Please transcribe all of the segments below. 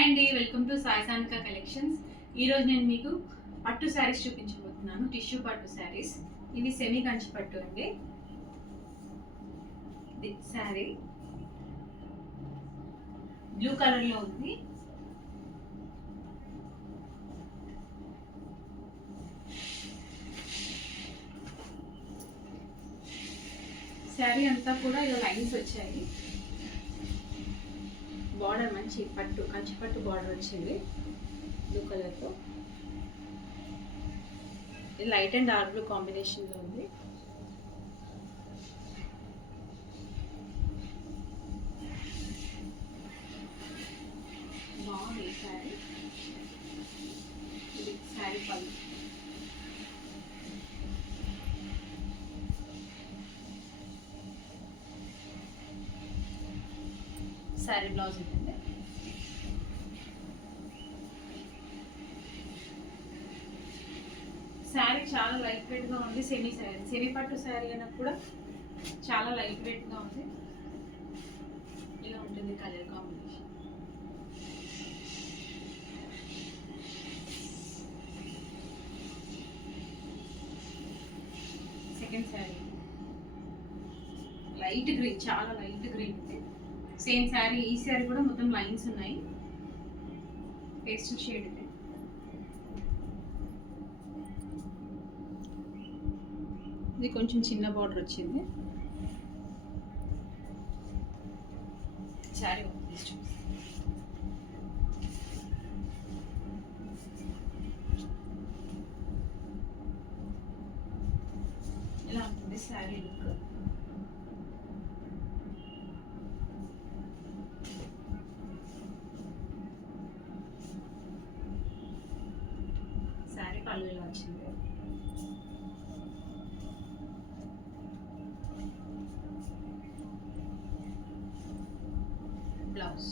హాయ్ అండి, welcome to Sai Sanika కలెక్షన్స్. ఈరోజు నేను మీకు పట్టు శారీస్ చూపించబోతున్నాను. టిష్యూ పట్టు శారీస్. ఇది సెమీ కంచి పట్టు అండి. ఇది శారీ బ్లూ కలర్ లో ఉంది. శారీ అంతా కూడా ఇలా లైన్స్ వచ్చాయి. బార్డర్ మంచి పట్టు కంచి పట్టు బార్డర్ వచ్చింది బ్లూ కలర్తో. ఇది లైట్ అండ్ డార్క్ బ్లూ కాంబినేషన్లో ఉంది. బాగుంది ఈ శారీ. ఇది శారీ పళ్ళు. శారీ బ్లౌజ్ ఉంటుంది. శారీ చాలా లైట్ వెయిట్గా ఉంది. సెమీ పట్టు శారీ అయినా కూడా చాలా లైట్ వెయిట్గా ఉంది. ఇలా ఉంటుంది colour combination. Second sari light green, చాలా లైట్ గ్రీన్ ఉంది. సేమ్ శారీ. ఈ శారీ కూడా మొత్తం లైన్స్ ఉన్నాయి. పేస్టల్ షేడ్ ఇది. ఇది కొంచెం చిన్న బార్డర్ వచ్చింది. శారీ ఇలా ఉంటుంది శారీ లుక్. శారీ పళ్ళు ఇలా వచ్చింది. బ్లౌజ్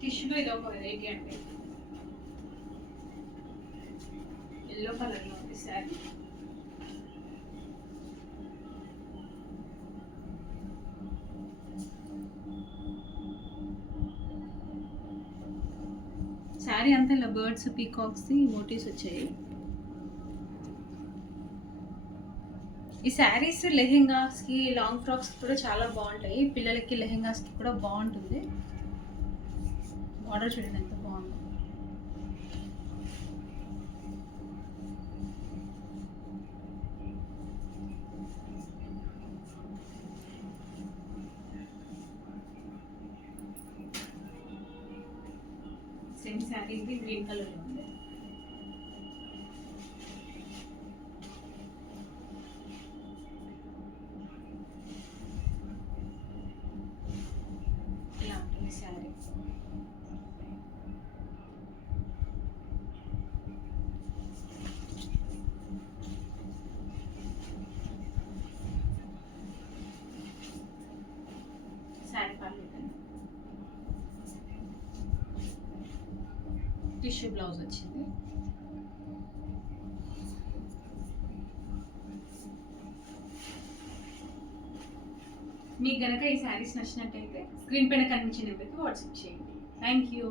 టిష్యూలో ఇది ఒక వెరైటీ అండి. ఎల్లో కలర్లో ఉంది శారీ. శారీ అంతా ఇలా బర్డ్స్, పీకాక్స్ మోటివ్స్ వచ్చాయి. ఈ శారీస్ లెహెంగాస్కి, లాంగ్ ఫ్రాక్స్కి కూడా చాలా బాగుంటాయి. పిల్లలకి లెహెంగాస్కి కూడా బాగుంటుంది. బార్డర్ చూడండి ఎంత బాగుంది. సేమ్ శారీ ఇది గ్రీన్ కలర్ ఉంది. ఇలా ఉంటుంది శారీ. శారీ పళ్ళు టిష్యూ బ్లౌజ్ వచ్చింది. మీకు గనక ఈ శారీస్ నచ్చినట్టయితే స్క్రీన్ పైన కనిపించిన నెంబర్కి వాట్సాప్ చేయండి. Thank you.